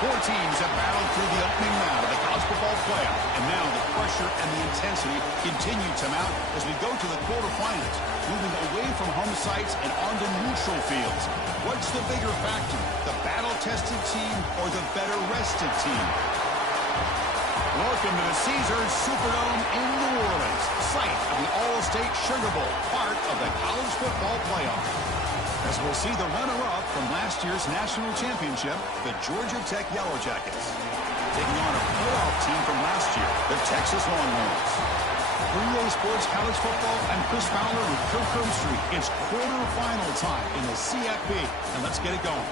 Four teams have battled through the opening round of the college football playoff, and now the pressure and the intensity continue to mount as we go to the quarterfinals, moving away from home sites and onto neutral fields. What's the bigger factor, the battle-tested team or the better-rested team? Welcome to the Caesars Superdome in New Orleans, site of the All-State Sugar Bowl, part of the college football playoff. As we'll see the runner-up from last year's national championship, the Georgia Tech Yellow Jackets, taking on a playoff team from last year, the Texas Longhorns. For EA Sports College Football, I'm Chris Fowler with Kirk Herbstreit. It's quarterfinal time in the CFP, and let's get it going.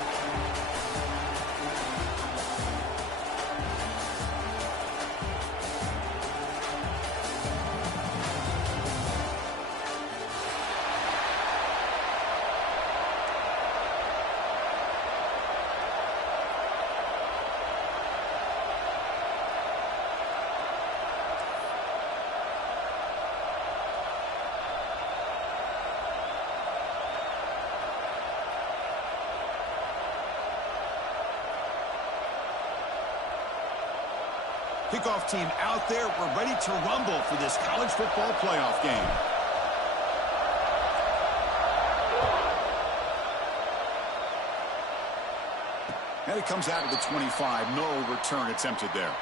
Kickoff team out there. We're ready to rumble for this college football playoff game. And it comes out of the 25. No return attempted there.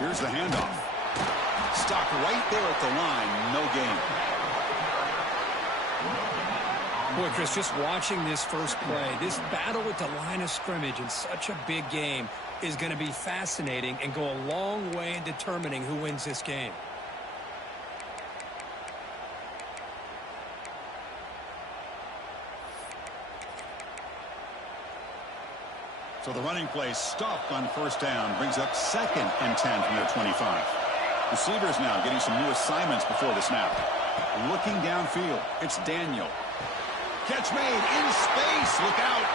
Here's the handoff. Stopped right there at the line. No gain. Boy, Chris, just watching this first play, this battle with the line of scrimmage in such a big game is going to be fascinating and go a long way in determining who wins this game. So the running play stopped on first down, brings up 2nd and 10 from their 25. Receivers now getting some new assignments before the snap. Looking downfield, it's Daniel. Catch made in space, look out.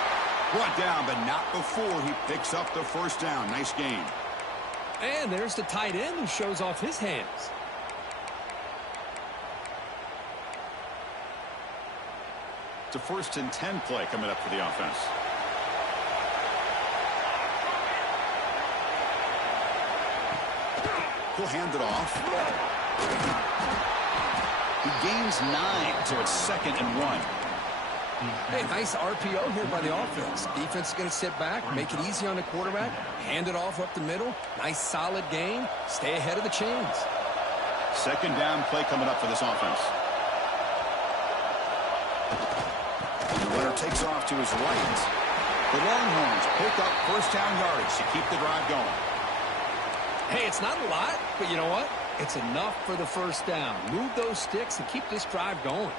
Brought down, but not before he picks up the first down. Nice gain. And there's the tight end who shows off his hands. It's a 1st and 10 play coming up for the offense. He'll hand it off. He gains 9, so it's 2nd and 1. Hey, nice RPO here by the offense. Defense is going to sit back, make it easy on the quarterback, hand it off up the middle. Nice solid gain. Stay ahead of the chains. 2nd down play coming up for this offense. The runner takes off to his right. The Longhorns pick up first down yardage to keep the drive going. Hey, it's not a lot, but you know what? It's enough for the first down. Move those sticks and keep this drive going.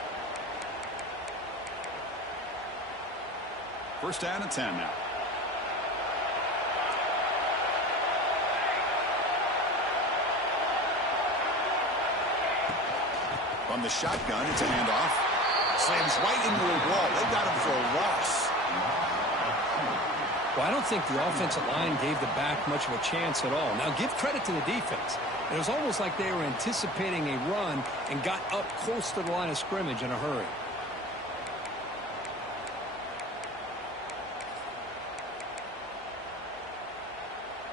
First down and 10 now. From the shotgun, it's a handoff. Slams right into a wall. They got him for a loss. Well, I don't think the offensive line gave the back much of a chance at all. Now, give credit to the defense. It was almost like they were anticipating a run and got up close to the line of scrimmage in a hurry.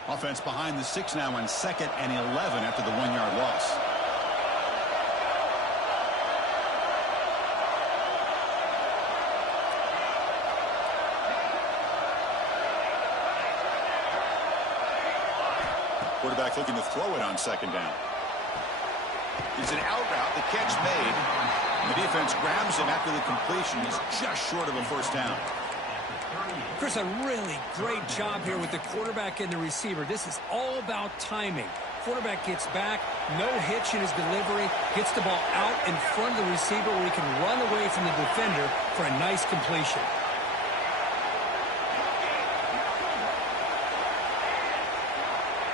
Offense behind the 6 now on 2nd and 11 after the 1-yard loss. Quarterback looking to throw it on 2nd down. It's an out route. The catch made. The defense grabs him after the completion. Is just short of a first down. Chris, a really great job here with the quarterback and the receiver. This is all about timing. Quarterback gets back, no hitch in his delivery, gets the ball out in front of the receiver where he can run away from the defender for a nice completion.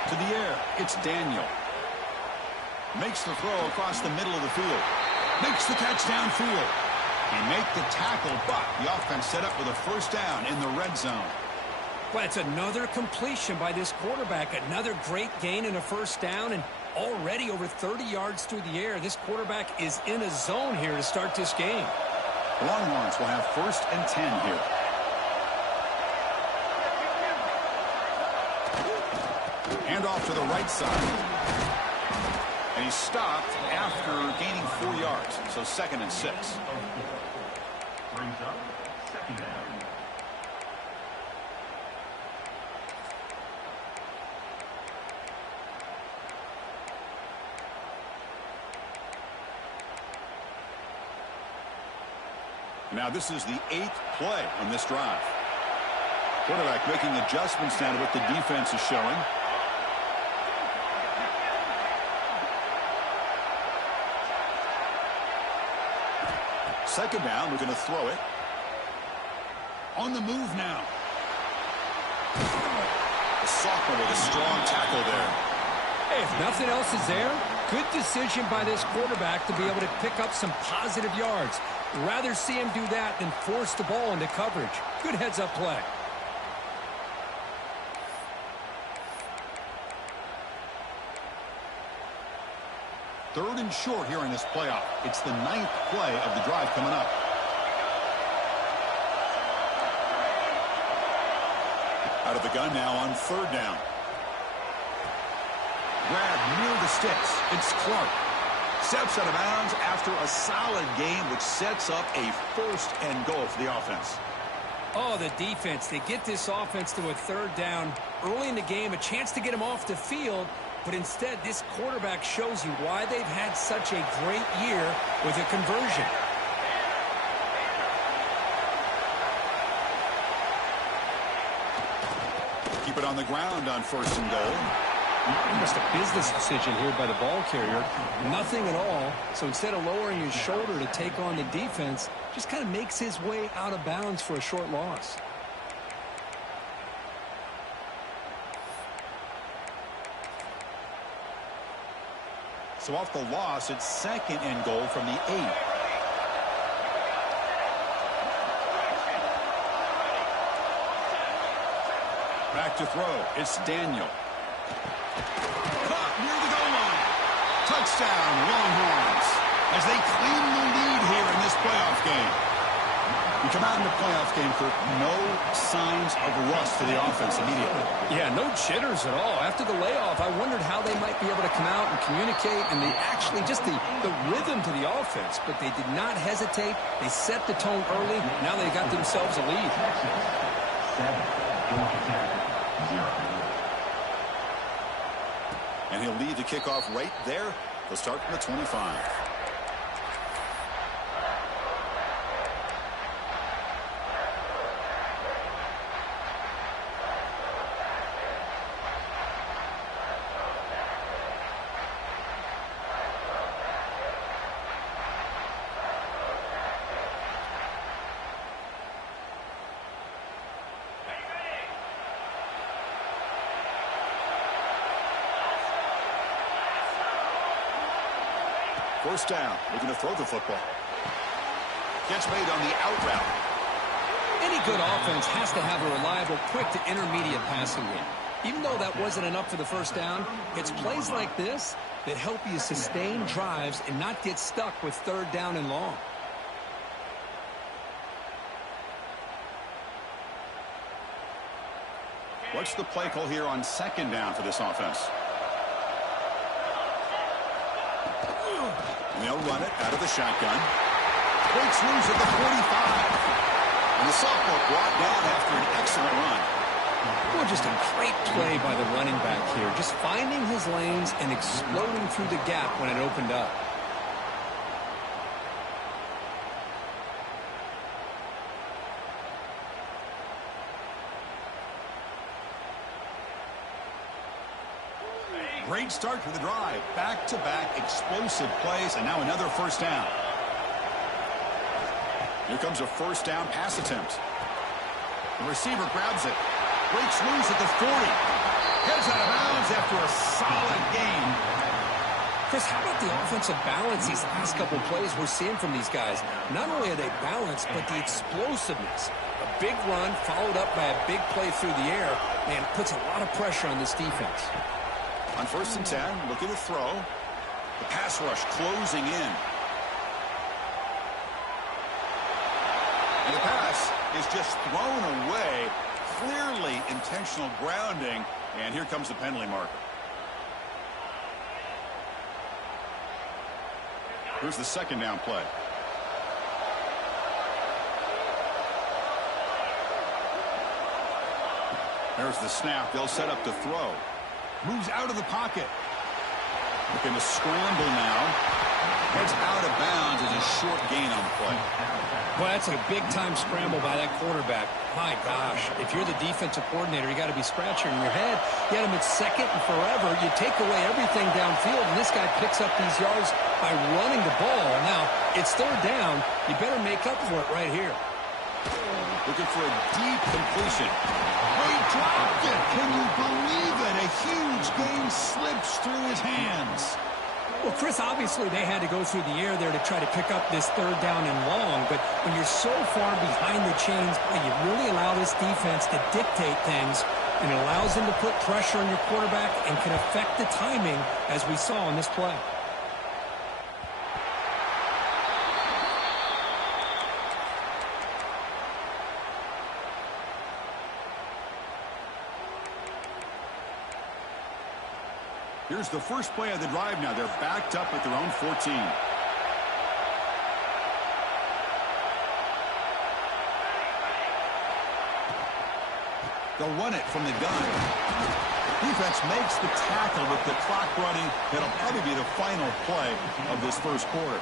To the air, it's Daniel. Makes the throw across the middle of the field. Makes the catch downfield. He make the tackle, but the offense set up with a first down in the red zone. Well, it's another completion by this quarterback. Another great gain in a first down, and already over 30 yards through the air. This quarterback is in a zone here to start this game. The Longhorns will have 1st and 10 here. Hand off to the right side. And he's stopped after gaining 4 yards. So 2nd and 6. Brings up 2nd down. Now this is the 8th play on this drive. Quarterback making adjustments down to what the defense is showing. Second down, we're going to throw it. On the move now. The sophomore with a strong tackle there. Hey, if nothing else is there, good decision by this quarterback to be able to pick up some positive yards. Rather see him do that than force the ball into coverage. Good heads-up play. Third and short here in this playoff. It's the 9th play of the drive coming up. Out of the gun now on 3rd down. Grab near the sticks. It's Clark. Steps out of bounds after a solid game, which sets up a 1st and goal for the offense. Oh, the defense. They get this offense to a 3rd down early in the game, a chance to get him off the field. But instead, this quarterback shows you why they've had such a great year with a conversion. Keep it on the ground on 1st and goal. Almost a business decision here by the ball carrier. Nothing at all. So instead of lowering his shoulder to take on the defense, just kind of makes his way out of bounds for a short loss. So off the loss, it's 2nd and goal from the 8. Back to throw. It's Daniel. Caught near the goal line. Touchdown, Longhorns, as they claim the lead here in this playoff game. We come out in the playoff game, Kirk, no signs of rust to the offense immediately. Yeah, no jitters at all. After the layoff, I wondered how they might be able to come out and communicate, and they actually just the rhythm to the offense, but they did not hesitate. They set the tone early. Now they got themselves a lead. 7-0. And he'll lead the kickoff right there. They'll start from the 25. First down, looking to throw the football. Gets made on the out route. Any good offense has to have a reliable, quick to intermediate passing game. Even though that wasn't enough for the first down, it's plays like this that help you sustain drives and not get stuck with third down and long. What's the play call here on second down for this offense? And they'll run it out of the shotgun. Breaks loose at the 45. And the sophomore brought down after an excellent run. Well, just a great play by the running back here. Just finding his lanes and exploding through the gap when it opened up. Great start to the drive. Back-to-back explosive plays, and now another first down. Here comes a first down pass attempt. The receiver grabs it. Breaks loose at the 40. Heads out of bounds after a solid gain. Chris, how about the offensive balance these last couple plays we're seeing from these guys? Not only are they balanced, but the explosiveness. A big run followed up by a big play through the air, man, puts a lot of pressure on this defense. On 1st and 10, looking to throw. The pass rush closing in. And the pass is just thrown away. Clearly intentional grounding. And here comes the penalty marker. Here's the second down play. There's the snap. They'll set up to throw. Moves out of the pocket. Looking to scramble now. Heads out of bounds as a short gain on the play. Well, that's a big-time scramble by that quarterback. My gosh, if you're the defensive coordinator, you got to be scratching your head. You had him at second and forever. You take away everything downfield, and this guy picks up these yards by running the ball. Now, it's third down. You better make up for it right here. Looking for a deep completion. He dropped it. Can you believe it? A huge gain slips through his hands. Well, Chris, obviously they had to go through the air there to try to pick up this third down and long, but when you're so far behind the chains, you really allow this defense to dictate things, and it allows them to put pressure on your quarterback and can affect the timing, as we saw in this play. Here's the first play of the drive now. They're backed up at their own 14. They'll run it from the gun. Defense makes the tackle with the clock running. It'll probably be the final play of this first quarter.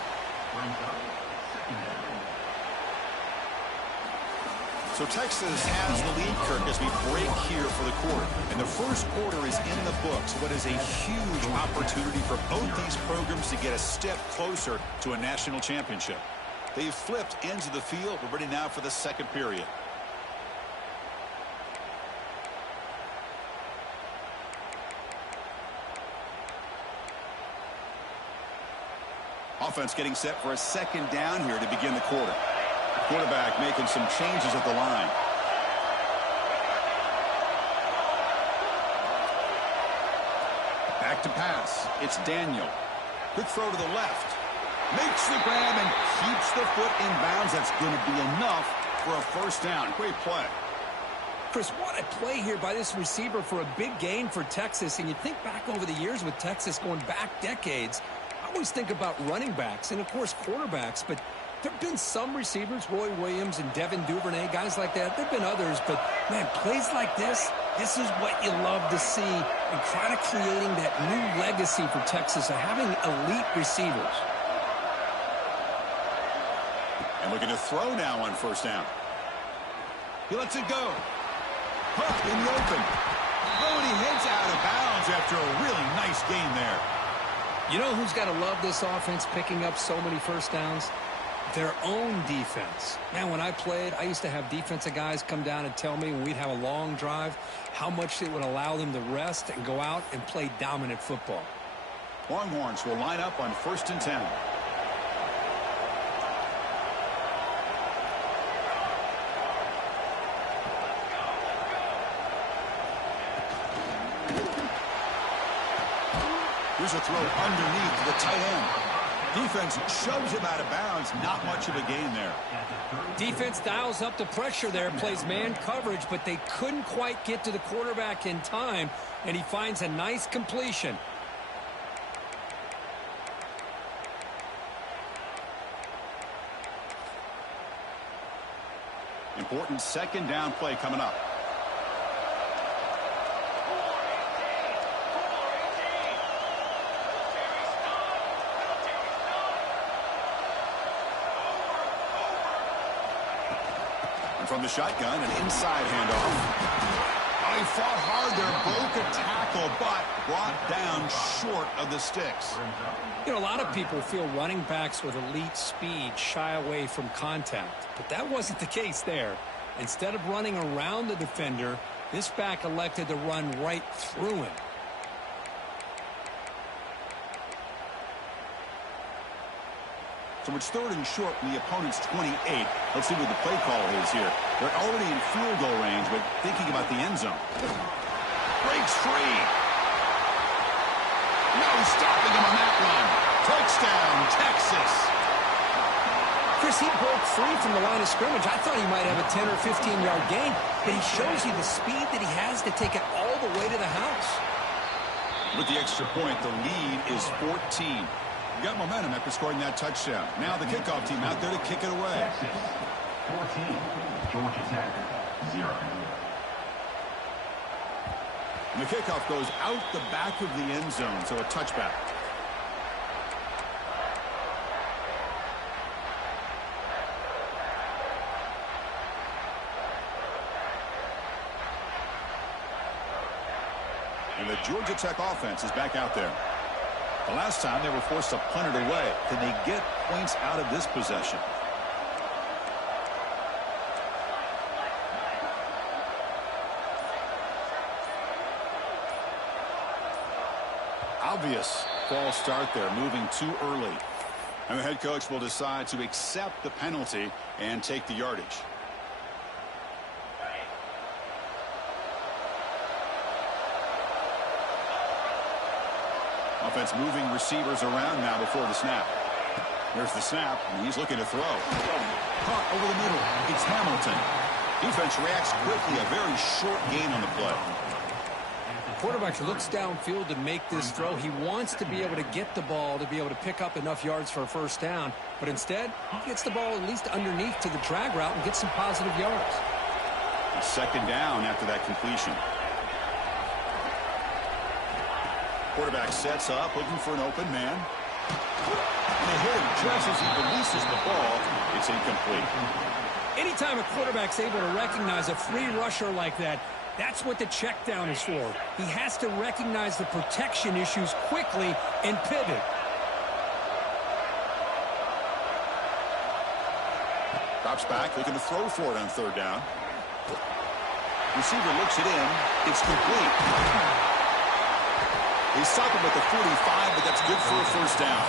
So Texas has the lead, Kirk, as we break here for the quarter. And the first quarter is in the books. What is a huge opportunity for both these programs to get a step closer to a national championship. They've flipped ends of the field. We're ready now for the second period. Offense getting set for a second down here to begin the quarter. Quarterback making some changes at the line. Back to pass. It's Daniel. Quick throw to the left. Makes the grab and keeps the foot in bounds. That's going to be enough for a first down. Great play. Chris, what a play here by this receiver for a big gain for Texas. And you think back over the years with Texas going back decades, I always think about running backs and, of course, quarterbacks. But there have been some receivers, Roy Williams and Devin Duvernay, guys like that. There have been others. But, man, plays like this is what you love to see and kind of creating that new legacy for Texas of having elite receivers. And looking to throw now on first down. He lets it go. Hook in the open. Oh, and he heads out of bounds after a really nice gain there. You know who's got to love this offense picking up so many first downs? Their own defense. Man, when I played, I used to have defensive guys come down and tell me when we'd have a long drive how much it would allow them to rest and go out and play dominant football. Longhorns will line up on 1st and 10. Here's a throw underneath to the tight end. Defense shoves him out of bounds. Not much of a gain there. Defense dials up the pressure there, plays man coverage, but they couldn't quite get to the quarterback in time, and he finds a nice completion. Important second down play coming up. And from the shotgun, an inside handoff. Oh, he fought hard there, broke a tackle, but brought down short of the sticks. You know, a lot of people feel running backs with elite speed shy away from contact, but that wasn't the case there. Instead of running around the defender, this back elected to run right through him. So it's third and short from the opponent's 28. Let's see what the play call is here. They're already in field goal range, but thinking about the end zone. Breaks free. No stopping him on that run. Touchdown, Texas. Chris, he broke free from the line of scrimmage. I thought he might have a 10 or 15-yard gain, but he shows you the speed that he has to take it all the way to the house. With the extra point, the lead is 14. Got momentum after scoring that touchdown. Now the kickoff team out there to kick it away. Texas 14, Georgia Tech 0. And the kickoff goes out the back of the end zone, so a touchback. And the Georgia Tech offense is back out there. The last time they were forced to punt it away. Can they get points out of this possession? Obvious false start there, moving too early. And the head coach will decide to accept the penalty and take the yardage. Offense moving receivers around now before the snap. There's the snap, and he's looking to throw. Caught over the middle. It's Hamilton. Defense reacts quickly. A very short gain on the play. The quarterback looks downfield to make this throw. He wants to be able to get the ball to be able to pick up enough yards for a first down. But instead, he gets the ball at least underneath to the drag route and gets some positive yards. Second down after that completion. Quarterback sets up, looking for an open man. And they hit him just as he releases the ball. It's incomplete. Anytime a quarterback's able to recognize a free rusher like that, that's what the check down is for. He has to recognize the protection issues quickly and pivot. Drops back, looking to throw for it on third down. Receiver looks it in. It's complete. He stopped him at the 45, but that's good for a first down.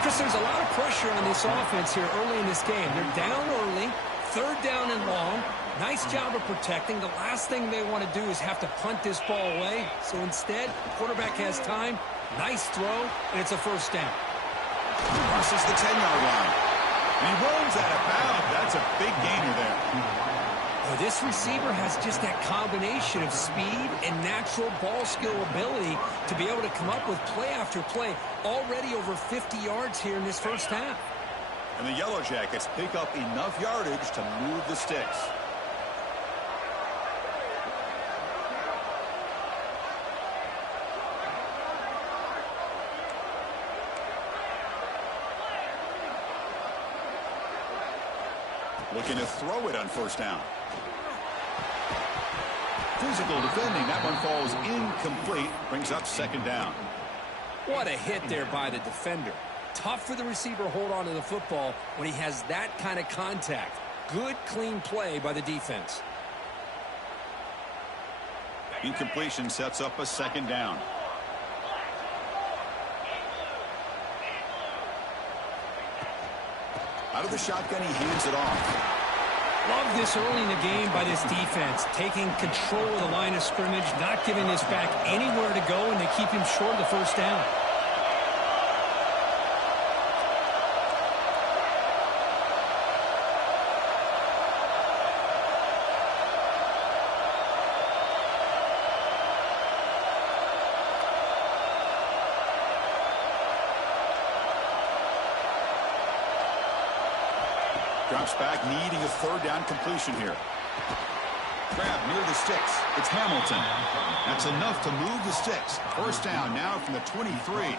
Chris, there's a lot of pressure on this offense here early in this game. They're down early, third down and long. Nice job of protecting. The last thing they want to do is have to punt this ball away. So instead, the quarterback has time. Nice throw, and it's a first down. Crosses the 10-yard line. And he runs out of bounds. That's a big gainer there. Well, this receiver has just that combination of speed and natural ball skill ability to be able to come up with play after play. Already over 50 yards here in this first half. And the Yellow Jackets pick up enough yardage to move the sticks. Looking to throw it on first down. Physical defending. That one falls incomplete. Brings up second down. What a hit there by the defender. Tough for the receiver to hold on to the football when he has that kind of contact. Good, clean play by the defense. Incompletion sets up a second down. Out of the shotgun, he hands it off. Love this early in the game by this defense, taking control of the line of scrimmage, not giving this back anywhere to go, and they keep him short of the first down. Drops back, needing a third down completion here. Grab near the sticks. It's Hamilton. That's enough to move the sticks. First down now from the 23.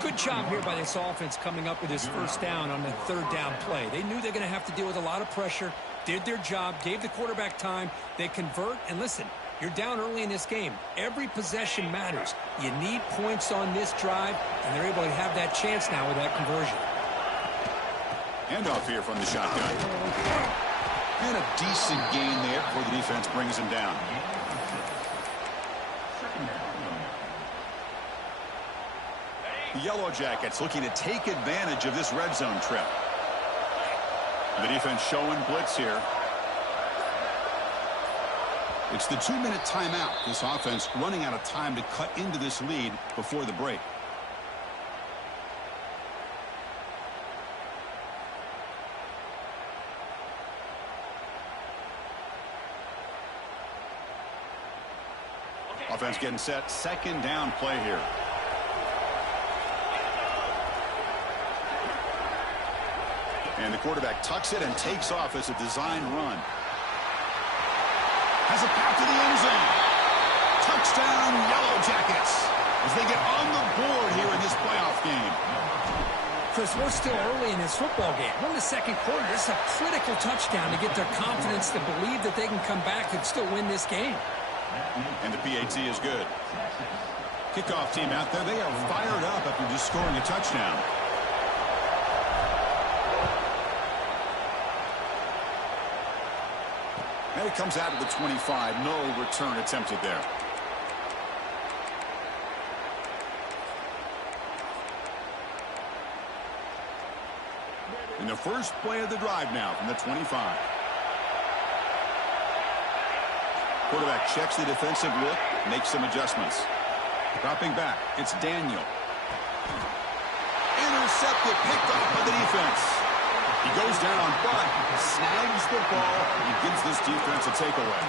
Good job here by this offense coming up with this first down on the third down play. They knew they're going to have to deal with a lot of pressure, did their job, gave the quarterback time. They convert, and listen, you're down early in this game. Every possession matters. You need points on this drive, and they're able to have that chance now with that conversion. Handoff here from the shotgun. And a decent gain there before the defense brings him down. The Yellow Jackets looking to take advantage of this red zone trip. The defense showing blitz here. It's the 2-minute timeout. This offense running out of time to cut into this lead before the break. Offense getting set. Second down play here. And the quarterback tucks it and takes off as a design run. Has a path to the end zone. Touchdown, Yellow Jackets, as they get on the board here in this playoff game. Chris, we're still early in this football game. We're in the second quarter. This is a critical touchdown to get their confidence to believe that they can come back and still win this game. And the PAT is good. Kickoff team out there, they are fired up after just scoring a touchdown. And it comes out of the 25. No return attempted there. In the first play of the drive now from the 25. Quarterback checks the defensive look, makes some adjustments. Dropping back, it's Daniel. Intercepted, picked up by the defense. He goes down, but snags the ball and gives this defense a takeaway.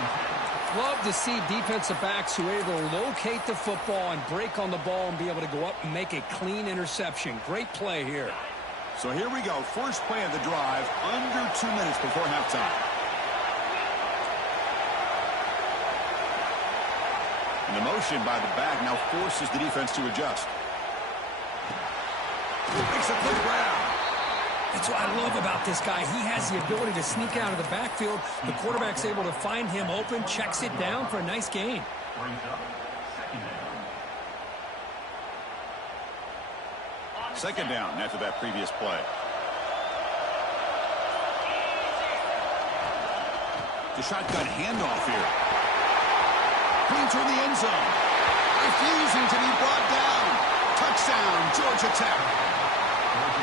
Love to see defensive backs who are able to locate the football and break on the ball and be able to go up and make a clean interception. Great play here. So here we go. First play of the drive, under 2 minutes before halftime. And the motion by the back now forces the defense to adjust. Makes a quick grab. That's what I love about this guy. He has the ability to sneak out of the backfield. The quarterback's able to find him open, checks it down for a nice gain. Second down after that previous play. The shotgun handoff here. Clean toward the end zone. Refusing to be brought down. Touchdown, Georgia Tech.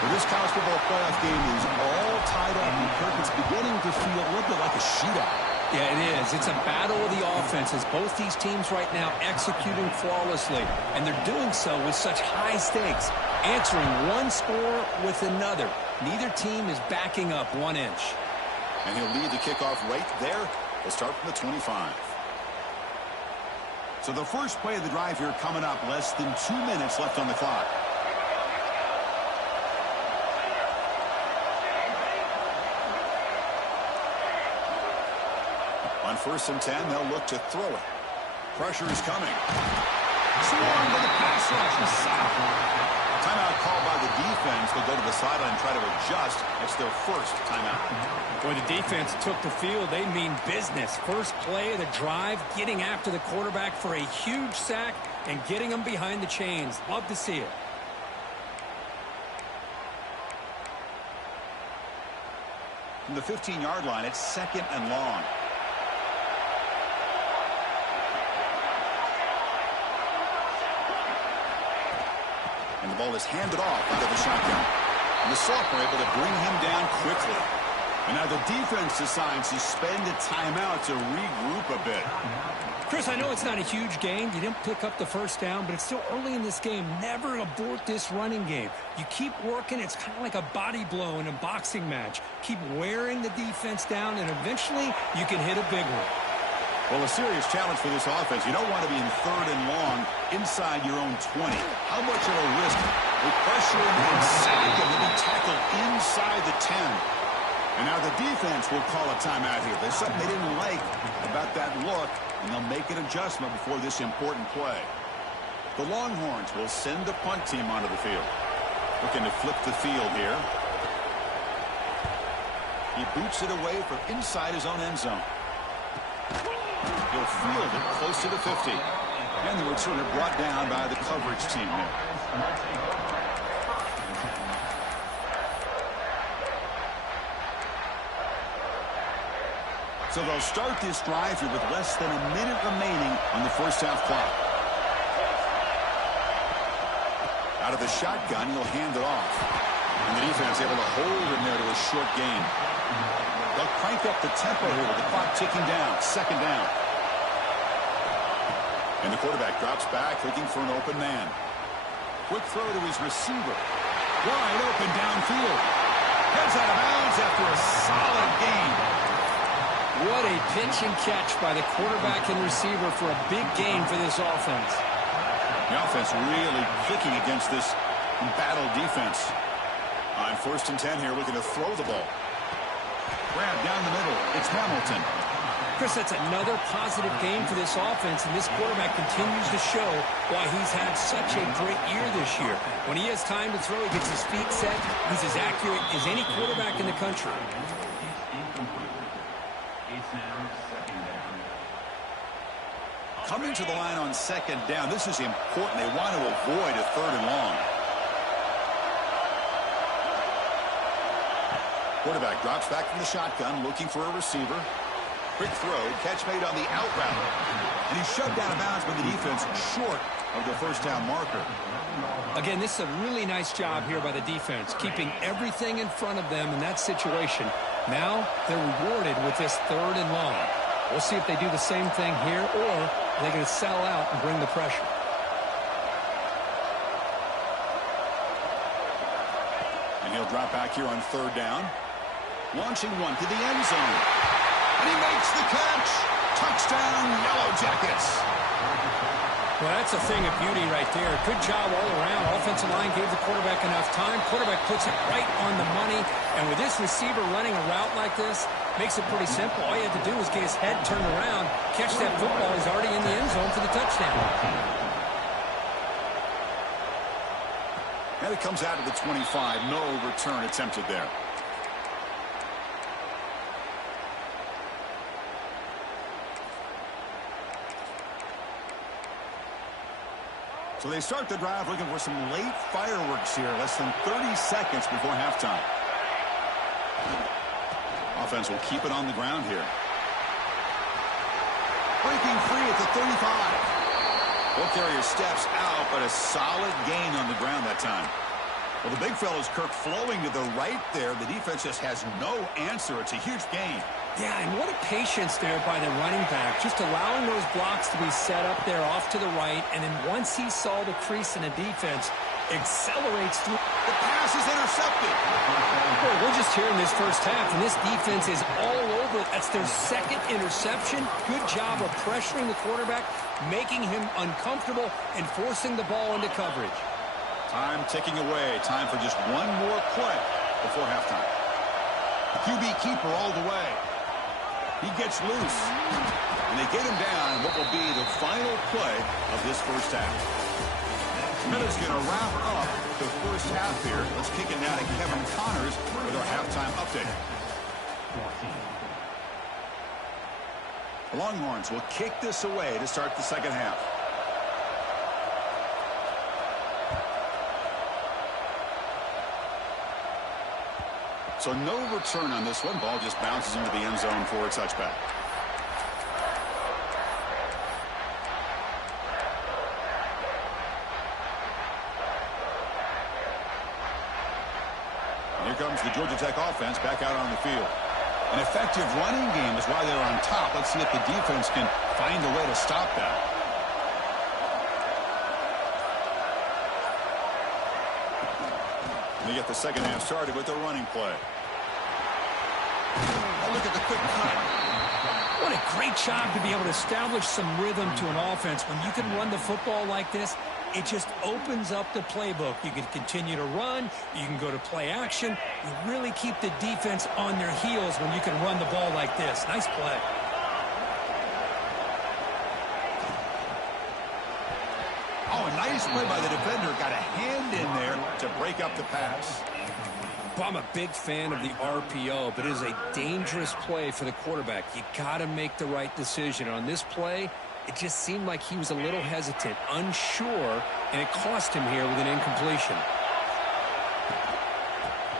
But this college football playoff game is all tied up, and Kirk, it's beginning to feel a little bit like a shootout. Yeah, it is. It's a battle of the offenses. Both these teams right now executing flawlessly, and they're doing so with such high stakes, answering one score with another. Neither team is backing up 1 inch. And he'll lead the kickoff right there. We'll start from the 25. So the first play of the drive here coming up, less than 2 minutes left on the clock. On 1st and 10, they'll look to throw it. Pressure is coming. Swarmed by the pass rush. Timeout called by the defense. They'll go to the sideline and try to adjust. That's their first timeout. Boy, the defense took the field. They mean business. First play of the drive, getting after the quarterback for a huge sack and getting him behind the chains. Love to see it. From the 15-yard line, it's second and long. And the ball is handed off out of the shotgun. And the Sophomore able to bring him down quickly. And now the defense decides to spend a timeout to regroup a bit. Chris, I know it's not a huge gain. You didn't pick up the first down, but it's still early in this game. Never abort this running game. You keep working. It's kind of like a body blow in a boxing match. Keep wearing the defense down, and eventually you can hit a big one. Well, a serious challenge for this offense. You don't want to be in 3rd and long inside your own 20. How much of a risk? They pressure him and sack him to be tackled inside the 10. And now the defense will call a timeout here. There's something they didn't like about that look, and they'll make an adjustment before this important play. The Longhorns will send the punt team onto the field. Looking to flip the field here. He boots it away from inside his own end zone. He'll field it close to the 50. And the returner brought down by the coverage team there. So they'll start this drive here with less than a minute remaining on the first half clock. Out of the shotgun, he'll hand it off. And the defense able to hold him there to a short gain. They'll crank up the tempo here with the clock ticking down. 2nd down. And the quarterback drops back, looking for an open man. Quick throw to his receiver. Wide open downfield. Heads out of bounds after a solid gain. What a pitch and catch by the quarterback and receiver for a big gain for this offense. The offense really clicking against this embattled defense. On 1st and 10 here, looking to throw the ball. Grab down the middle. It's Hamilton. Chris, that's another positive game for this offense, and this quarterback continues to show why he's had such a great year this year. When he has time to throw, he gets his feet set. He's as accurate as any quarterback in the country. Coming to the line on 2nd down. This is important. They want to avoid a 3rd and long. Quarterback drops back from the shotgun, looking for a receiver. Quick throw, catch made on the out route. And he's shoved out of bounds by the defense short of the first down marker. Again, this is a really nice job here by the defense, keeping everything in front of them in that situation. Now they're rewarded with this 3rd and long. We'll see if they do the same thing here, or are they going to sell out and bring the pressure. And he'll drop back here on 3rd down. Launching one to the end zone. And he makes the catch. Touchdown, Yellow Jackets. Well, that's a thing of beauty right there. Good job all around. Offensive line gave the quarterback enough time. Quarterback puts it right on the money. And with this receiver running a route like this, makes it pretty simple. All you had to do was get his head turned around, catch that football. He's already in the end zone for the touchdown. And it comes out of the 25. No return attempted there. So they start the drive looking for some late fireworks here. Less than 30 seconds before halftime. Offense will keep it on the ground here. Breaking free at the 35. Ball carrier steps out, but a solid gain on the ground that time. Well, the big fella's Kirk flowing to the right there. The defense just has no answer. It's a huge gain. Yeah, and what a patience there by the running back. Just allowing those blocks to be set up there off to the right. And then once he saw the crease in the defense, accelerates through. The pass is intercepted. Boy, we're just here in this first half, and this defense is all over. That's their 2nd interception. Good job of pressuring the quarterback, making him uncomfortable, and forcing the ball into coverage. Time ticking away. Time for just one more play before halftime. QB keeper all the way. He gets loose. And they get him down in what will be the final play of this first half. Miller's going to wrap up the first half here. Let's kick it now to Kevin Connors with our halftime update. The Longhorns will kick this away to start the second half. So no return on this one. Ball just bounces into the end zone for a touchback. Here comes the Georgia Tech offense back out on the field. An effective running game is why they're on top. Let's see if the defense can find a way to stop that. They get the second half started with a running play. Oh, look at the quick cut. What a great job to be able to establish some rhythm to an offense. When you can run the football like this, it just opens up the playbook. You can continue to run. You can go to play action. You really keep the defense on their heels when you can run the ball like this. Nice play. Oh, a nice play by the defender. Got a hand in there to break up the pass. Well, I'm a big fan of the RPO, but it is a dangerous play for the quarterback. You got to make the right decision. On this play, it just seemed like he was a little hesitant, unsure, and it cost him here with an incompletion.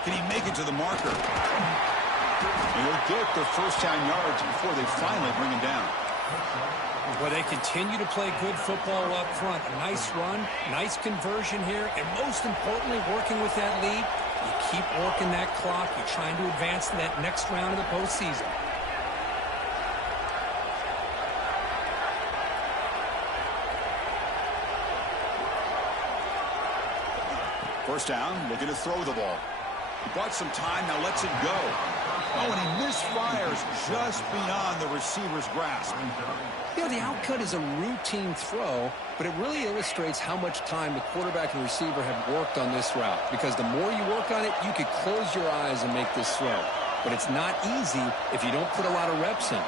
Can he make it to the marker? And he'll get the first down yards before they finally bring him down. Well, they continue to play good football up front. A nice run, nice conversion here, and most importantly, working with that lead. You keep working that clock. You're trying to advance to that next round of the postseason. First down, looking to throw the ball. He bought some time, now lets it go. Oh, and he misfires just beyond the receiver's grasp. You know, the outcut is a routine throw, but it really illustrates how much time the quarterback and receiver have worked on this route. Because the more you work on it, you could close your eyes and make this throw. But it's not easy if you don't put a lot of reps in.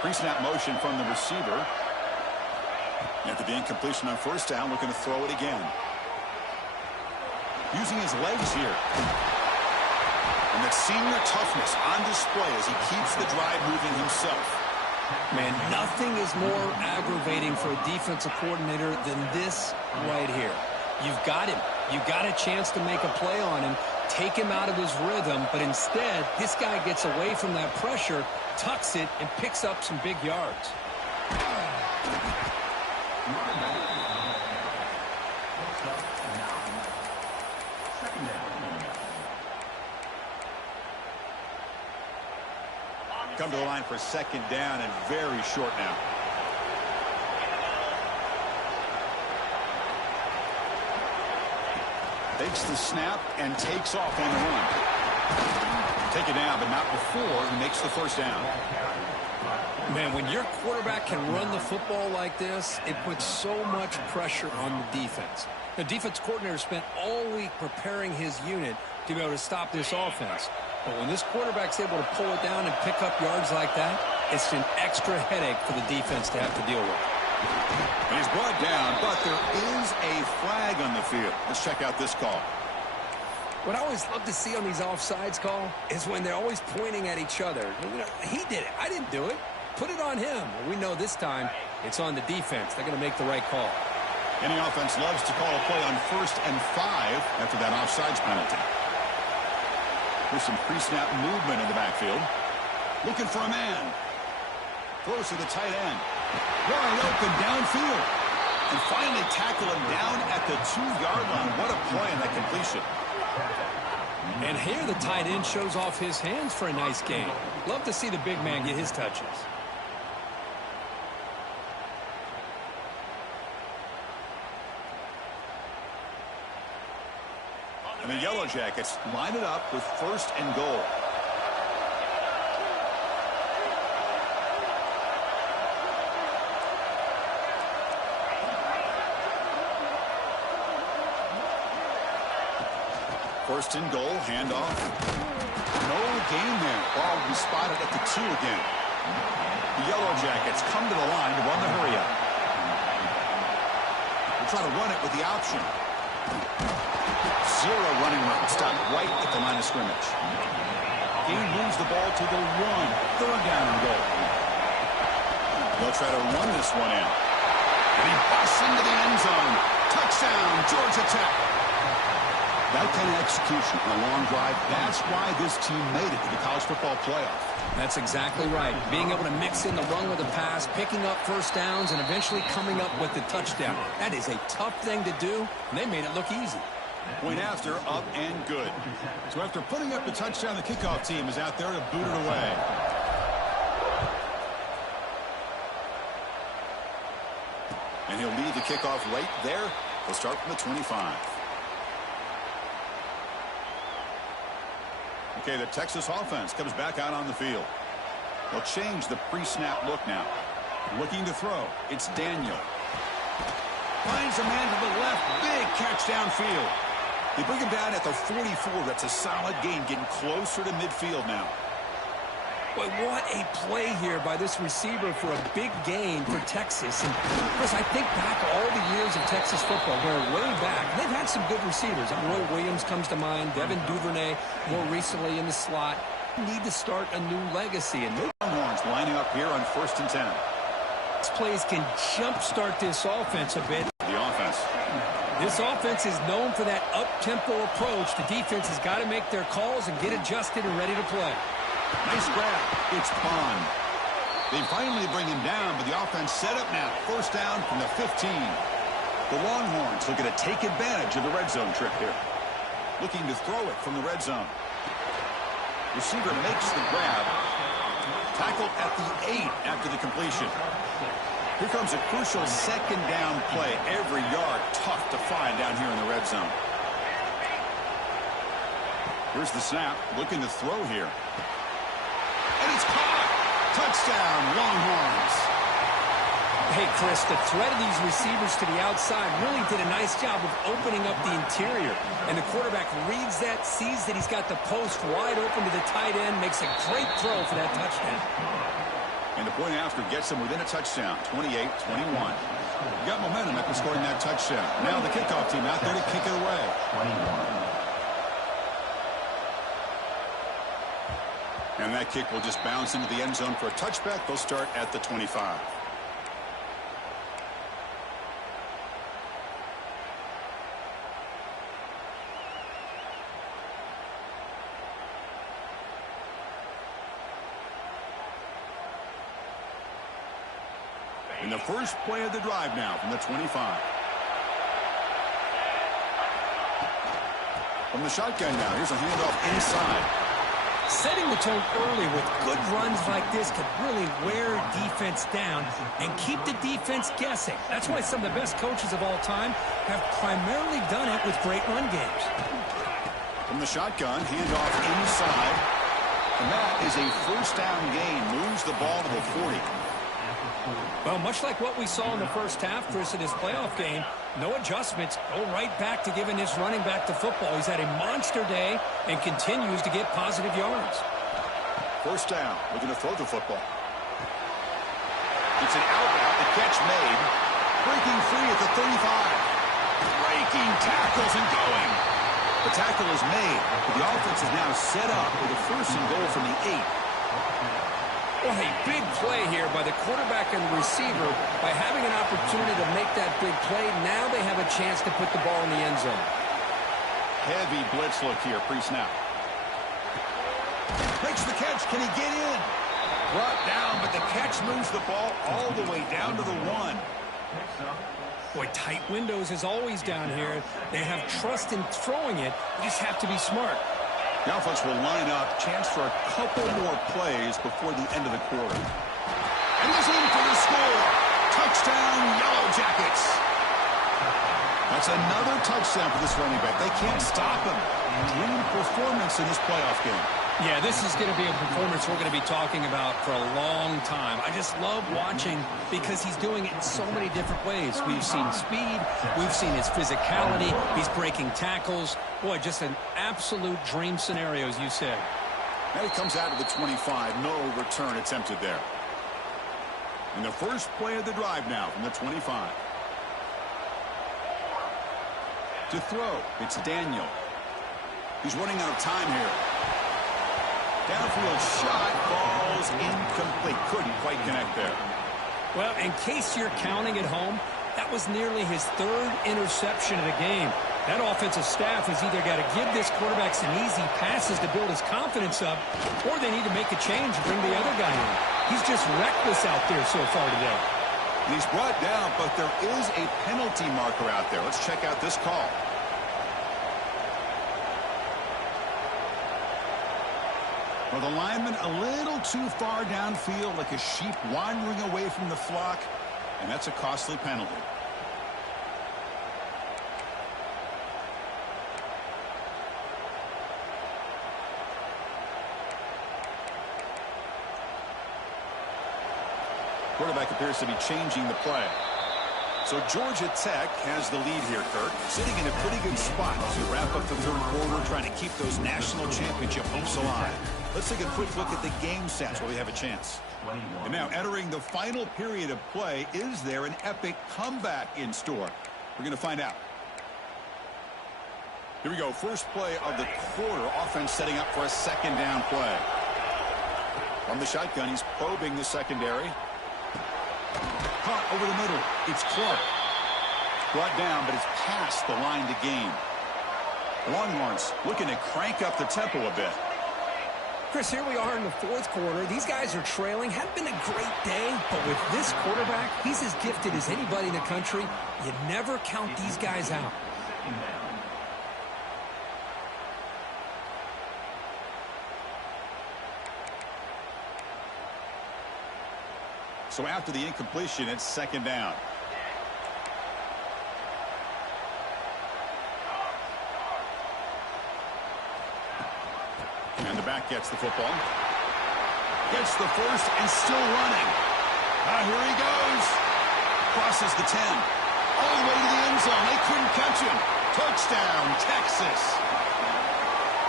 Pre-snap motion from the receiver. After the incompletion on first down, looking to throw it again. Using his legs here. And that senior toughness on display as he keeps the drive moving himself. Man, nothing is more aggravating for a defensive coordinator than this right here. You've got him. You've got a chance to make a play on him, take him out of his rhythm, but instead, this guy gets away from that pressure, tucks it, and picks up some big yards. Come to the line for second down and very short now. Takes the snap and takes off on the run. Take it down, but not before he makes the first down. Man, when your quarterback can run the football like this, it puts so much pressure on the defense. The defense coordinator spent all week preparing his unit to be able to stop this offense. But when this quarterback's able to pull it down and pick up yards like that, it's an extra headache for the defense to have to deal with. And he's brought down, but there is a flag on the field. Let's check out this call. What I always love to see on these offsides call is when they're always pointing at each other. You know, he did it. I didn't do it. Put it on him. We know this time it's on the defense. They're going to make the right call. Any offense loves to call a play on 1st and 5 after that offsides penalty. There's some pre-snap movement in the backfield. Looking for a man. Throws to the tight end. Wide open downfield. And finally tackle him down at the 2-yard line. What a play on that completion. And here the tight end shows off his hands for a nice game. Love to see the big man get his touches. And the Yellow Jackets line it up with 1st and goal. First and goal, handoff. No gain there. Ball will be spotted at the 2 again. The Yellow Jackets come to the line to run the hurry up. We'll try to run it with the option. 0 running room. Stopped right at the line of scrimmage. He moves the ball to the 1. 3rd down and goal. They'll try to run this one in. And he busts into the end zone. Touchdown, Georgia Tech. That kind of execution on a long drive, that's why this team made it to the college football playoff. That's exactly right. Being able to mix in the run with a pass, picking up first downs, and eventually coming up with the touchdown. That is a tough thing to do, and they made it look easy. Point after, up and good. So after putting up the touchdown, the kickoff team is out there to boot it away. And he'll lead the kickoff right there. He'll start from the 25. Okay, the Texas offense comes back out on the field. They'll change the pre-snap look now. Looking to throw. It's Daniel. Finds a man to the left. Big catch downfield. They bring him down at the 44. That's a solid gain, getting closer to midfield now. Boy, what a play here by this receiver for a big gain for Texas. And Chris, I think back all the years of Texas football, going way back, they've had some good receivers. Roy Williams comes to mind, Devin Duvernay more recently in the slot. Need to start a new legacy. And the Longhorns lining up here on 1st and 10. These plays can jumpstart this offense a bit. The offense. This offense is known for that up-tempo approach. The defense has got to make their calls and get adjusted and ready to play. Nice grab. It's Bond. They finally bring him down, but the offense set up now. First down from the 15. The Longhorns looking to take advantage of the red zone trip here. Looking to throw it from the red zone. Receiver makes the grab. Tackled at the 8 after the completion. Here comes a crucial second down play. Every yard tough to find down here in the red zone. Here's the snap. Looking to throw here. And it's caught. Touchdown, Longhorns. Hey, Chris, the threat of these receivers to the outside really did a nice job of opening up the interior. And the quarterback reads that, sees that he's got the post wide open to the tight end, makes a great throw for that touchdown. And the point after gets him within a touchdown, 28-21. Got momentum after scoring that touchdown. Now the kickoff team out there to kick it away. 21. And that kick will just bounce into the end zone for a touchback. They'll start at the 25. In the first play of the drive now from the 25. From the shotgun now, here's a handoff inside. Setting the tone early with good runs like this could really wear defense down and keep the defense guessing. That's why some of the best coaches of all time have primarily done it with great run games. From the shotgun, handoff inside. And that is a first down gain. Moves the ball to the 40. Well, much like what we saw in the first half, Chris, in this playoff game, no adjustments, go right back to giving his running back the football. He's had a monster day and continues to get positive yards. First down, looking to throw the football. It's an out route, the catch made. Breaking free at the 35. Breaking tackles and going. The tackle is made, but the offense is now set up with a first and goal from the 8. Well, a big play here by the quarterback and the receiver. By having an opportunity to make that big play, now they have a chance to put the ball in the end zone. Heavy blitz look here, pre-snap. Makes the catch. Can he get in? Brought down, but the catch moves the ball all the way down to the 1. Boy, tight windows is always down here. They have trust in throwing it. You just have to be smart. The offense will line up. Chance for a couple more plays before the end of the quarter. And he's in for the score. Touchdown, Yellow Jackets. That's another touchdown for this running back. They can't stop him. Dream performance in this playoff game. Yeah, this is going to be a performance we're going to be talking about for a long time. I just love watching because he's doing it in so many different ways. We've seen speed. We've seen his physicality. He's breaking tackles. Boy, just an absolute dream scenario, as you said. And he comes out of the 25. No return attempted there. In the first play of the drive now from the 25. To throw, it's Daniel. He's running out of time here. Downfield shot falls incomplete. Couldn't quite connect there. Well, in case you're counting at home, that was nearly his 3rd interception of the game. That offensive staff has either got to give this quarterback some easy passes to build his confidence up, or they need to make a change and bring the other guy in. He's just reckless out there so far today. He's brought down, but there is a penalty marker out there. Let's check out this call. Well, the lineman a little too far downfield, like a sheep wandering away from the flock, and that's a costly penalty. Quarterback appears to be changing the play. So Georgia Tech has the lead here, Kirk, sitting in a pretty good spot to wrap up the third quarter, trying to keep those national championship hopes alive. Let's take a quick look at the game stats while we have a chance. And now entering the final period of play, is there an epic comeback in store? We're going to find out. Here we go. First play of the quarter. Offense setting up for a second down play. From the shotgun, he's probing the secondary. Caught over the middle. It's Clark. Brought down, but it's past the line to gain. Longhorns looking to crank up the tempo a bit. Chris, here we are in the fourth quarter. These guys are trailing. Hadn't been a great day, but with this quarterback, he's as gifted as anybody in the country. You never count these guys out. So after the incompletion, it's second down. And the back gets the football. Gets the first and still running. Here he goes. Crosses the 10. All the way to the end zone. They couldn't catch him. Touchdown, Texas.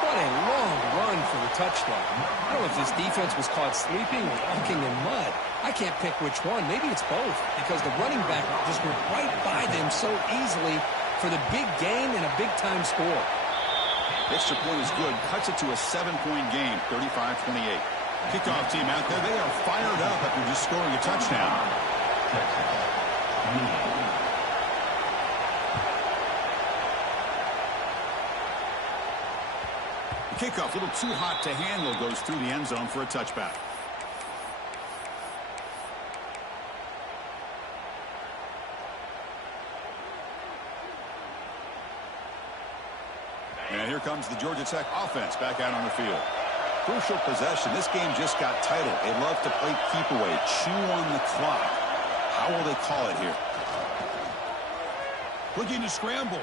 What a long run for the touchdown. I don't know if this defense was caught sleeping or walking in mud. I can't pick which one. Maybe it's both, because the running back just went right by them so easily for the big gain and a big-time score. Extra point is good. Cuts it to a 7-point game, 35-28. Kickoff team out there. They are fired up after just scoring a touchdown. The kickoff, a little too hot to handle, goes through the end zone for a touchback. And here comes the Georgia Tech offense back out on the field. Crucial possession. This game just got tighter. They love to play keep away, chew on the clock. How will they call it here? Looking to scramble.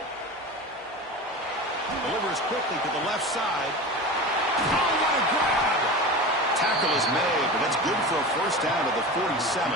Delivers quickly to the left side. Oh, what a grab! Tackle is made, but that's good for a first down to the 47.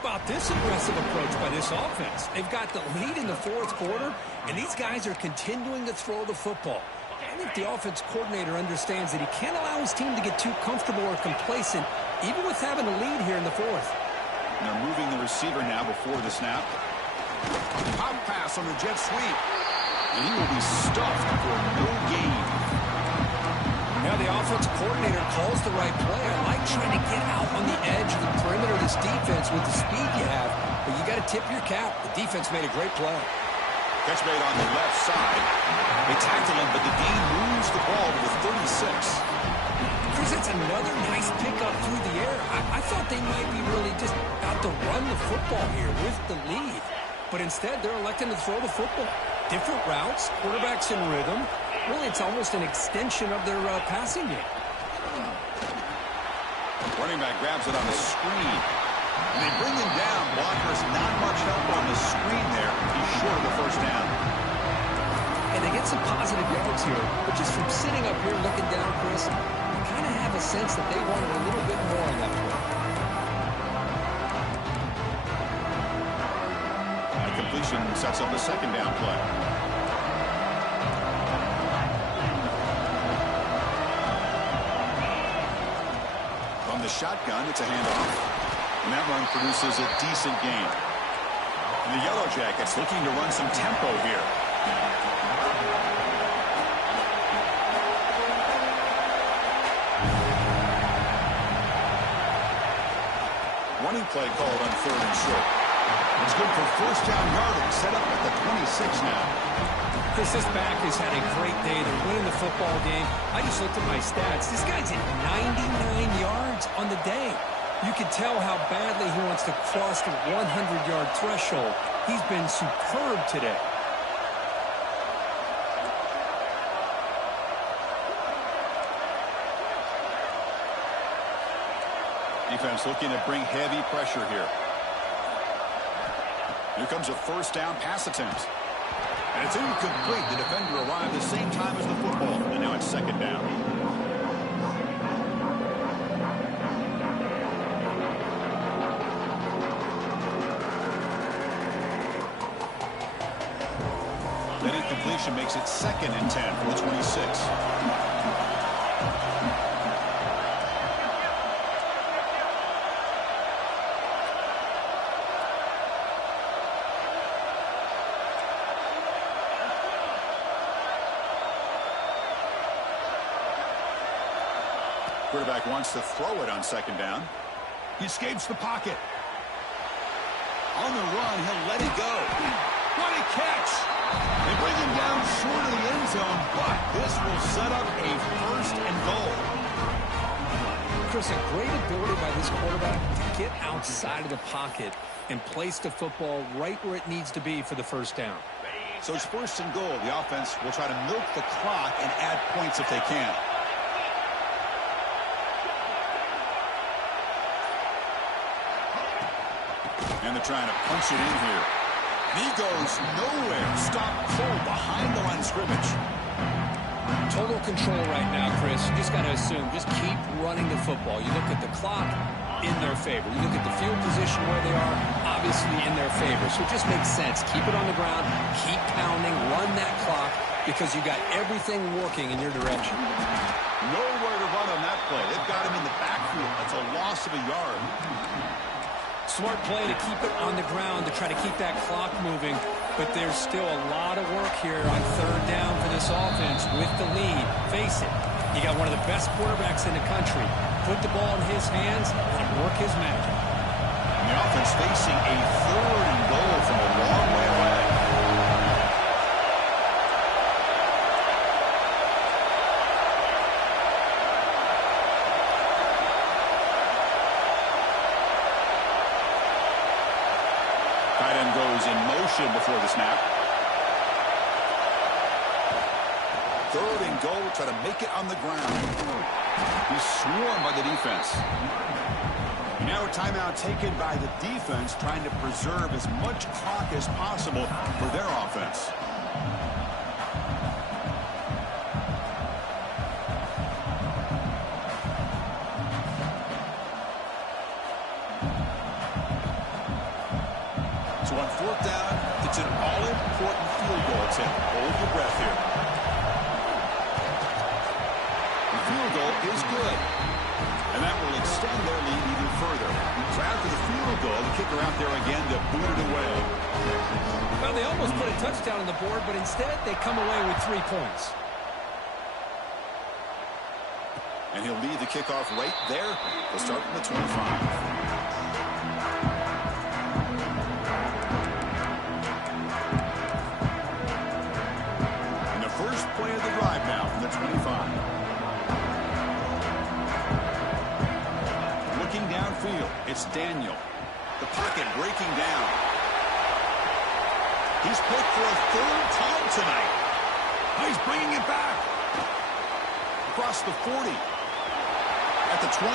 About this aggressive approach by this offense. They've got the lead in the fourth quarter, and these guys are continuing to throw the football. I think the offense coordinator understands that he can't allow his team to get too comfortable or complacent, even with having a lead here in the fourth. And they're moving the receiver now before the snap. Pop pass on the jet sweep. And he will be stuffed for no gain. Now the offense coordinator calls the right play. I like trying to get out on the edge of the perimeter of this defense with the speed you have, but you got to tip your cap. The defense made a great play. Catch made on the left side. They tackle him, but the gain moves the ball to the 36. Chris, that's another nice pickup through the air. I thought they might be really just out to run the football here with the lead, but instead they're electing to throw the football. Different routes, quarterbacks in rhythm. Really, it's almost an extension of their passing game. Running back grabs it on the screen. And they bring him down. Blockers not much help on the screen there. He's short of the first down. And they get some positive yards here. But just from sitting up here looking down, Chris, you kind of have a sense that they wanted a little bit more on that play. That completion sets up a second down play. From the shotgun, it's a handoff. And that run produces a decent gain. And the Yellow Jackets looking to run some tempo here. Running play called on 3rd and short. It's good for first down yardage, set up at the 26 now. Chris, this back has had a great day. They're winning the football game. I just looked at my stats. This guy's at 99 yards on the day. You can tell how badly he wants to cross the 100-yard threshold. He's been superb today. Defense looking to bring heavy pressure here. Here comes a first down pass attempt. And it's incomplete. The defender arrived the same time as the football. And now it's 2nd down. That incompletion makes it 2nd and 10 from the 26. Quarterback wants to throw it on 2nd down. He escapes the pocket. On the run, he'll let it go. What a catch! They bring him down short of the end zone, but this will set up a 1st and goal. Chris, a great ability by this quarterback to get outside of the pocket and place the football right where it needs to be for the 1st down. So it's 1st and goal. The offense will try to milk the clock and add points if they can. And they're trying to punch it in here. And he goes nowhere. Stop cold behind the line of scrimmage. Total control right now, Chris. You just got to assume. Just keep running the football. You look at the clock, in their favor. You look at the field position where they are, obviously in their favor. So it just makes sense. Keep it on the ground. Keep pounding. Run that clock because you got everything working in your direction. Nowhere to run on that play. They've got him in the backfield. That's a loss of a yard. Smart play to keep it on the ground to try to keep that clock moving. But there's still a lot of work here on 3rd down for this offense with the lead. Face it, you got one of the best quarterbacks in the country. Put the ball in his hands and work his magic. And the offense facing a 3rd and goal from a long way away. Tight end goes in motion before the snap. 3rd and goal, try to make it on the ground. He's swarmed by the defense. Now a timeout taken by the defense, trying to preserve as much clock as possible for their offense. So on 4th down, it's an all-important field goal attempt. Hold your breath here. The field goal is good. And that will extend their lead even further. So after the field goal, the kicker out there again to boot it away. Well, they almost put a touchdown on the board, but instead they come away with 3 points. And he'll lead the kickoff right there. They'll start from the 25. First play of the drive now from the 25. Looking downfield, it's Daniel. The pocket breaking down. He's picked for a 3rd time tonight. He's bringing it back. Across the 40. At the 20.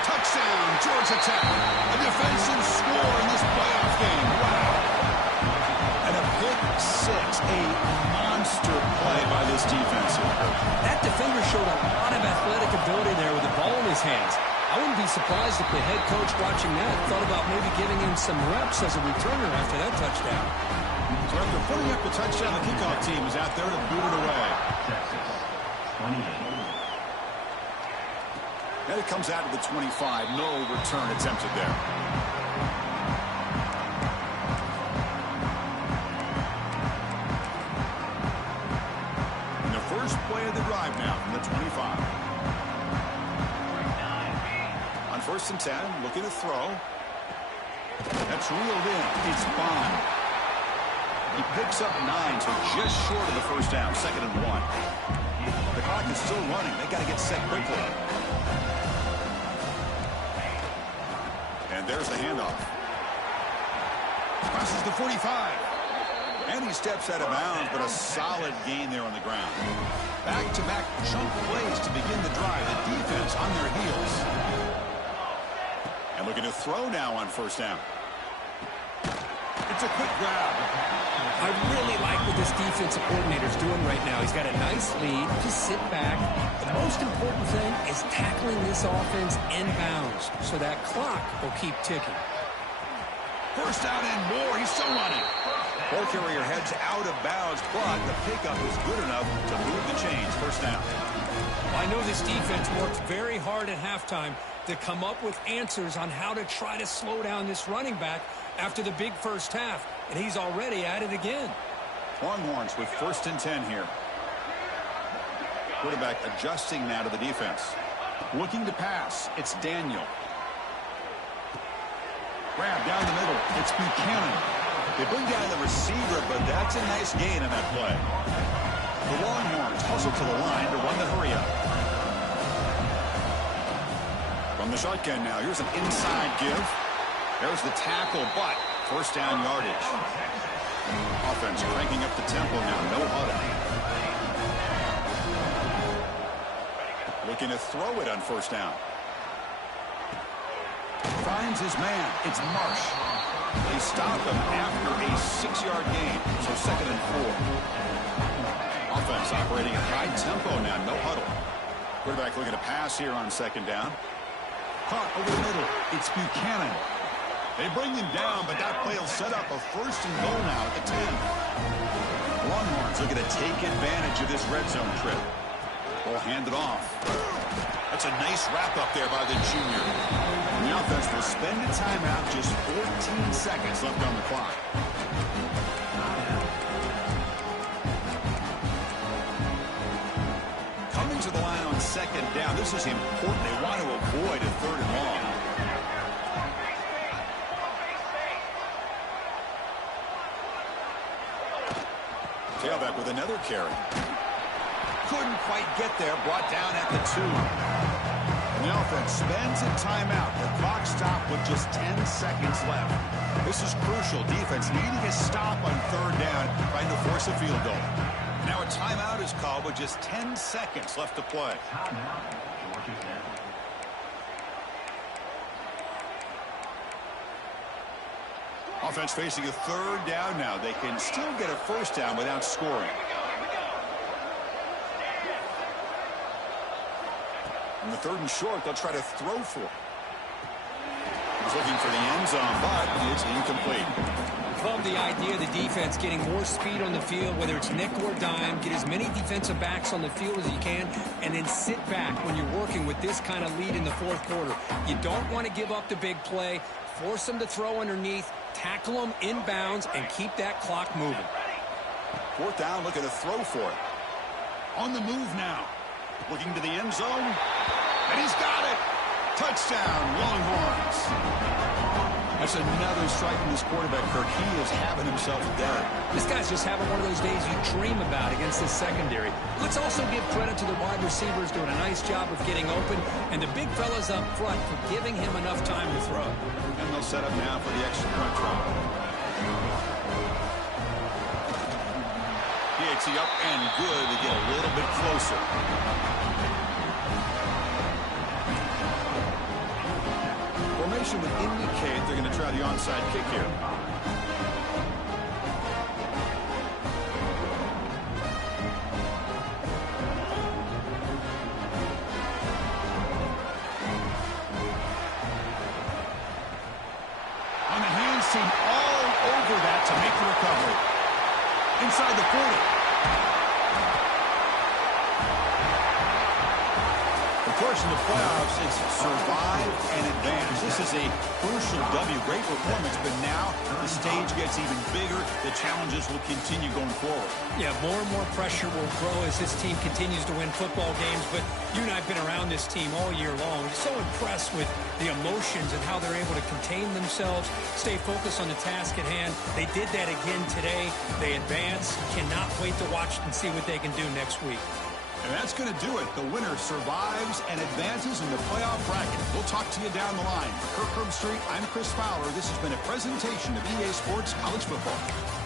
Touchdown, Georgia Tech. A defensive score in this playoff game. Wow. And a pick 6, a monster play by this defense. That defender showed a lot of athletic ability there with the ball in his hands. I wouldn't be surprised if the head coach watching that thought about maybe giving him some reps as a returner after that touchdown. So after putting up the touchdown, the kickoff team is out there to boot it away. Texas, 28. And it comes out to the 25. No return attempted there. And the first play of the drive now from the 25. On 1st and 10, looking to throw. That's reeled in. It's Bond. He picks up 9, so just short of the first down. 2nd and 1. The clock is still running. They got to get set quickly. And there's the handoff. Passes the 45. And he steps out of bounds, but a solid gain there on the ground. Back-to-back chunk plays to begin the drive. The defense on their heels. And looking to throw now on 1st down. It's a quick grab. I really like what this defensive coordinator is doing right now. He's got a nice lead. Just sit back. The most important thing is tackling this offense inbounds so that clock will keep ticking. 1st down and more. He's still running. Ball carrier heads out of bounds, but the pickup is good enough to move the chains. 1st down. I know this defense worked very hard at halftime to come up with answers on how to try to slow down this running back after the big first half, and he's already at it again. Longhorns with 1st and 10 here. Quarterback adjusting now to the defense. Looking to pass. It's Daniel. Grab down the middle. It's Buchanan. They bring down the receiver, but that's a nice gain on that play. The Longhorns hustle to the line to run the hurry-up. From the shotgun now, here's an inside give. There's the tackle, but 1st down yardage. Offense cranking up the tempo now, no huddle. Looking to throw it on 1st down. Finds his man. It's Marsh. They stop him after a 6-yard gain, so 2nd and 4. Offense operating at high tempo now, no huddle. Quarterback looking to pass here on 2nd down. Caught over the middle. It's Buchanan. They bring him down, but that play will set up a 1st and goal now at the 10. Longhorns looking to take advantage of this red zone trip. Ball handed off. That's a nice wrap-up there by the junior. And the offense will spend a timeout, just 14 seconds left on the clock. Coming to the line on 2nd down. This is important. They want to avoid a 3rd and long. Tailback with another carry. Couldn't quite get there. Brought down at the 2. And the offense spends a timeout. The clock stopped with just 10 seconds left. This is crucial. Defense needing a stop on 3rd down, trying to force a field goal. Now a timeout is called with just 10 seconds left to play. Offense facing a 3rd down now. They can still get a 1st down without scoring. On the 3rd and short, they'll try to throw for it. He's looking for the end zone, but it's incomplete. Love the idea of the defense getting more speed on the field, whether it's nickel or dime. Get as many defensive backs on the field as you can, and then sit back when you're working with this kind of lead in the 4th quarter. You don't want to give up the big play. Force them to throw underneath, tackle them inbounds, and keep that clock moving. 4th down, looking to throw for it. On the move now. Looking to the end zone. And he's got it. Touchdown, Longhorns. That's another strike from this quarterback, Kirk. He is having himself a day. This guy's just having one of those days you dream about against this secondary. Let's also give credit to the wide receivers doing a nice job of getting open, and the big fellas up front for giving him enough time to throw. And they'll set up now for the extra point try. PAT up and good to get a little bit closer. Formation would indicate they're going to try the onside kick here. On the hands team all over that to make the recovery. Inside the 40. The course, in the playoffs, it's survive and advance. This is a crucial W. Great performance, but now the stage gets even bigger. The challenges will continue going forward. Yeah, more and more pressure will grow as this team continues to win football games, but you and I have been around this team all year long. So impressed with the emotions and how they're able to contain themselves, stay focused on the task at hand. They did that again today. They advance. Cannot wait to watch and see what they can do next week. And that's going to do it. The winner survives and advances in the playoff bracket. We'll talk to you down the line. For Kirk Herbstreit, I'm Chris Fowler. This has been a presentation of EA Sports College Football.